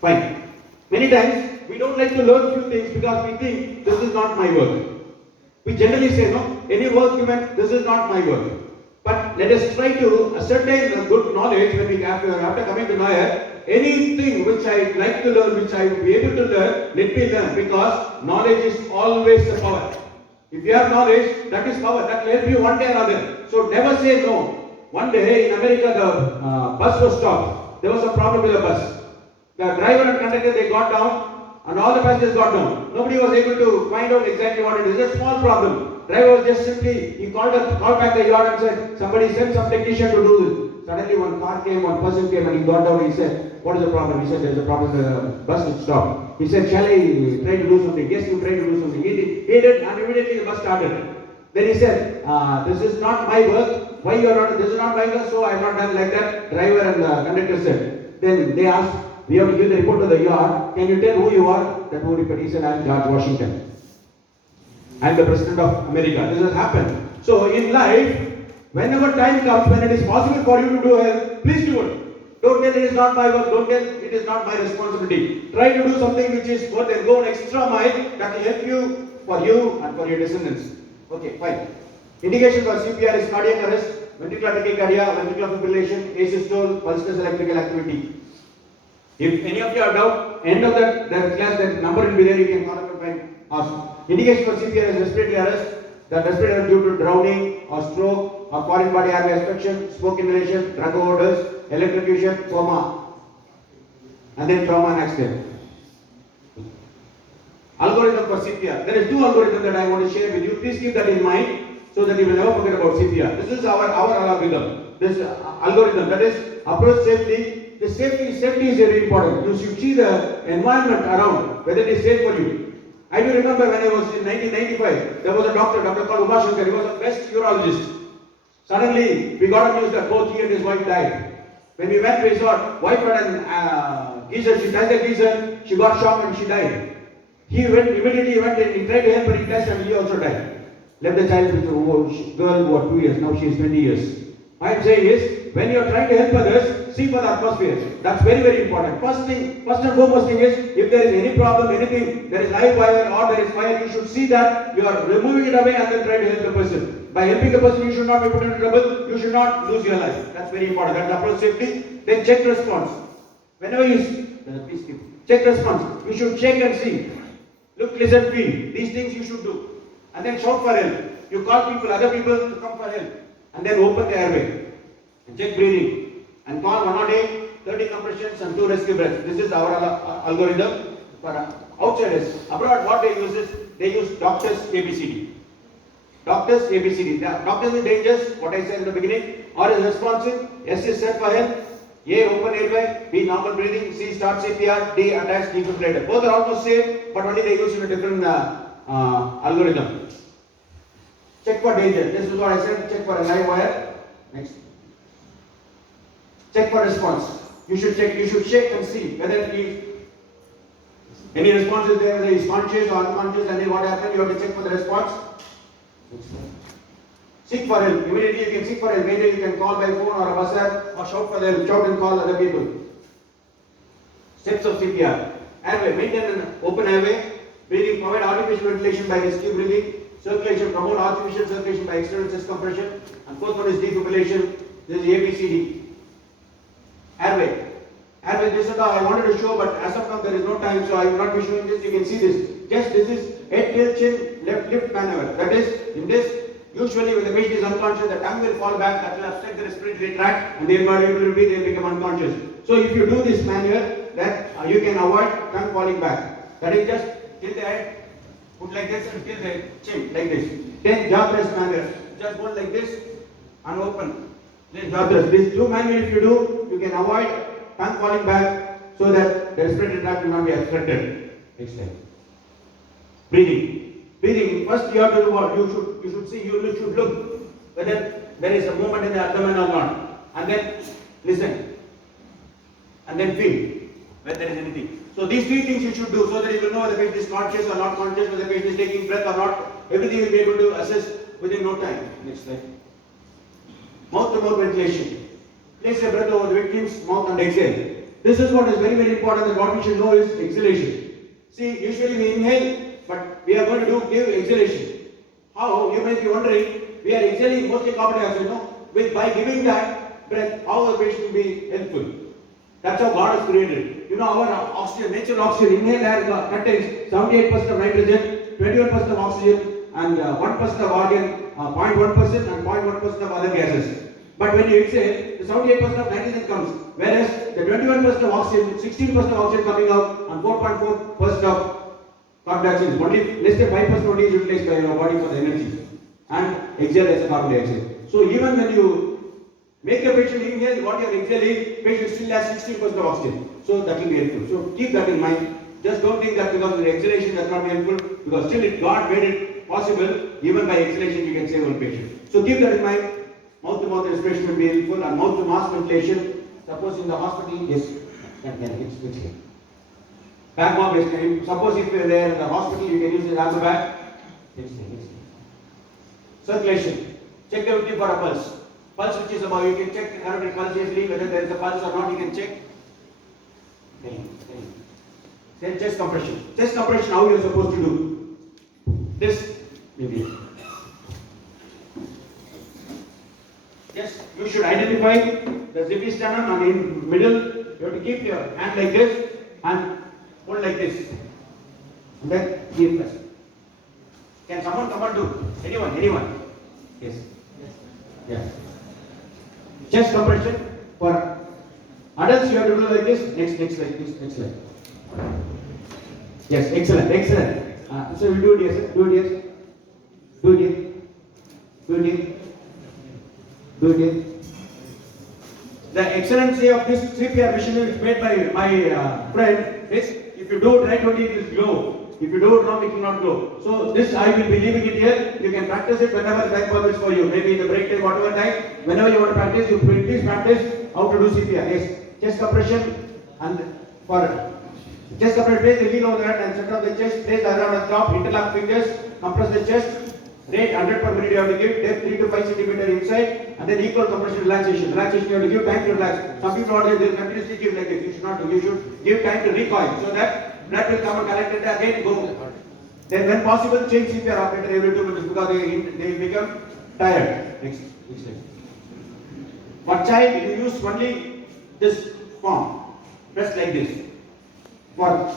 Fine. Many times we don't like to learn few things because we think this is not my work. We generally say no, any work given, this is not my work. But let us try to ascertain good knowledge when we after coming to know anything which I like to learn, which I will be able to learn, let me learn, because knowledge is always the power. If you have knowledge, that is power, that will help you one day or other. So never say no. One day in America, the bus was stopped. There was a problem with the bus. The driver and conductor, they got down and all the passengers got down. Nobody was able to find out exactly what it is. It's a small problem. Driver was just simply, he called back the yard and said, somebody sent some technician to do this. Suddenly one car came, one person came and he got down and he said, what is the problem? He said, there is a problem, the bus is stopped. He said, shall I try to do something? Yes, you try to do something. He did and immediately the bus started. Then he said, this is not my work. Why you are not, this is not my work, so I have not done like that. Driver and the conductor said. Then they asked, we have to give the report to the yard. Can you tell who you are? That who reported. He said, I am George Washington. I am the President of America. This has happened. So in life, whenever time comes, when it is possible for you to do help, please do it. Don't tell it is not my work. Don't tell it is not my responsibility. Try to do something which is worth it. Go an extra mile that will help you and for your descendants. Okay, fine. Indication for CPR is cardiac arrest, ventricular tachycardia, ventricular fibrillation, asystole, pulseless electrical activity. If any of you are doubt, end of that class, that number will be there, you can call up and ask. Indication for CPR is respiratory arrest, that respiratory arrest due to drowning or stroke or foreign body airway obstruction, smoke inhalation, drug overdose, electrocution, coma, and then trauma and accident. Algorithm for CPR. There is two algorithms that I want to share with you. Please keep that in mind so that you will never forget about CPR. This is our algorithm. This algorithm, that is approach safely. The safety is very important. You should see the environment around, whether it is safe for you. I do remember when I was in 1995, there was a doctor called Umashankar. He was the best urologist. Suddenly, we got news that both he and his wife died. When we went to his wife had an geyser. She touched the geyser, she got shocked and she died. He immediately went and he tried to help her, he tested and he also died. Left the child with a girl who was 2 years, now she is 20 years. I am saying is, when you are trying to help others, see for the atmosphere. That's very, very important. First and foremost thing is, if there is any problem, anything, there is live wire or there is fire, you should see that you are removing it away and then try to help the person. By helping the person, you should not be put into trouble, you should not lose your life. That's very important. That's approach safety. Then check response. Whenever you check response, you should check and see. Look, listen, feel. These things you should do. And then shout for help. You call people, other people to come for help. And then open the airway. And check breathing. And call 108, 30 compressions and 2 rescue breaths. This is our algorithm for outsiders. Abroad, what they use is, they use doctors ABCD. Doctors ABCD. Doctors is dangerous, what I said in the beginning. R is responsive. S is set for help. A, open airway. B, normal breathing. C, start CPR. D, attach defibrillator. Both are almost same, but only they use in a different algorithm. Check for danger. This is what I said. Check for a live wire. Next. Check for response. You should check. You should check and see whether any response is there, whether he is conscious or unconscious, and then what happened. You have to check for the response. Seek for help. Immediately you can seek for help. Either you can call by phone or a buzzer or shout for help. Shout and call other people. Steps of CPR. Airway. Maintain an open airway. Breathing. Provide artificial ventilation by rescue breathing. Circulation. Promote artificial circulation by external chest compression. And fourth one is defibrillation. This is ABCD. Airway. Airway. This is I wanted to show, but as of now there is no time, so I will not be showing this. You can see this. Just this is head tilt chin left lift maneuver. That is in this. Usually when the patient is unconscious, the tongue will fall back, that will obstruct the respiratory tract and they will not be able to breathe, they will become unconscious. So if you do this maneuver, that you can avoid tongue falling back. That is just tilt the head, put like this and tilt the chin like this. Then jaw thrust maneuver, just hold like this and open. Then jaw thrust. These two manuals if you do, you can avoid tongue falling back so that the respiratory tract will not be obstructed. Next slide. Breathing. Breathing. First you have to do what? You should see, you should look whether there is a movement in the abdomen or not. And then listen. And then feel whether there is anything. So these three things you should do so that you will know whether the patient is conscious or not conscious, whether the patient is taking breath or not. Everything you will be able to assess within no time. Next slide. Mouth to mouth ventilation. Place your breath over the victim's mouth and exhale. This is what is very, very important, that what we should know is exhalation. See, usually we inhale, but we are going to give exhalation. How? You may be wondering, we are exhaling mostly carbon dioxide, by giving that breath, how the patient will be helpful. That's how God has created. Our oxygen, natural oxygen, inhaled air contains 78% of nitrogen, 21% of oxygen, and 1% of argon, 0.1% and 0.1% of other gases. But when you exhale, the 78% of nitrogen comes, whereas the 21% of oxygen, 16% of oxygen coming out, and 4.4% of carbon dioxide is only less than 5% only is utilized by your body for the energy, and exhale as a carbon dioxide. So even when you make a patient inhale what you are exhaling, patient still has 16% of oxygen. So that will be helpful. So keep that in mind. Just don't think that because of the exhalation that's not helpful, because still God made it possible, even by exhalation you can save one patient. So keep that in mind. Mouth to mouth respiration will be helpful, and mouth to mask ventilation. Suppose in the hospital, yes, it's here. Back mob is, suppose if you're there in the hospital, you can use it as a bag. Circulation. Check the victim for a pulse. Pulse which is above, you can check the carotid pulse easily, whether there is a pulse or not, you can check. Then chest compression. Chest compression, how you are supposed to do? This, maybe. Yes, you should identify the zipisternum, and in middle, you have to keep your hand like this and hold like this. And then keep press. Can someone come and do? Anyone? Yes. Yeah. Chest compression. For adults, you have to do like this. Next like. Yes, excellent. So we do it here, sir. Do it here. The excellency of this Cpr machine is made by my friend is, if you do it right only, it will glow. If you do it wrong, it will not glow. So this I will be leaving it here. You can practice it whenever time permits for you. Maybe in the break time, whatever time. Whenever you want to practice, you please practice how to do CPR. Yes, chest compression, and for chest compression, place the heel over the head and center of the chest. Place the other on the top. Interlock fingers. Compress the chest. Rate 100 per minute you have to give. Depth 3 to 5 cm inside, and then equal compression, relaxation. Relaxation you have to give time to relax. Some people are there, continuously give like this. You should not do. You should give time to recoil, so that blood will come and collect it again, go. Then when possible, change CPR operator every 2 minutes, because they become tired. Next slide. For child, you use only this form, press like this. For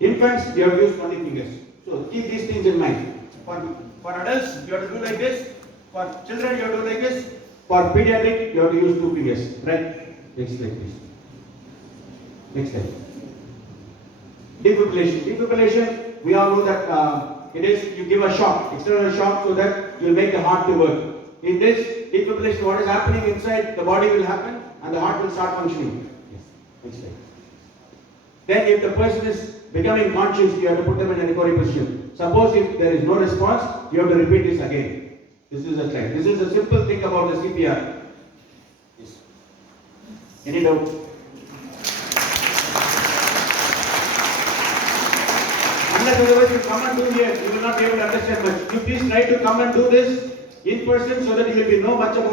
infants, you have to use only fingers. So keep these things in mind. For adults, you have to do like this. For children, you have to do like this. For pediatric, you have to use 2 fingers. Right? Next slide, please. Next slide. Defibrillation, we all know that it is, you give a shock, external shock, so that you will make the heart to work. In this defibrillation, what is happening inside the body will happen, and the heart will start functioning. Yes. Next slide. Then if the person is becoming conscious, you have to put them in a recovery position. Suppose if there is no response, you have to repeat this again. This is a slide. This is a simple thing about the CPR. Yes. Any doubt? Unless otherwise you come and do here, you will not be able to understand much. You please try to come and do this in person, so that you will be know much about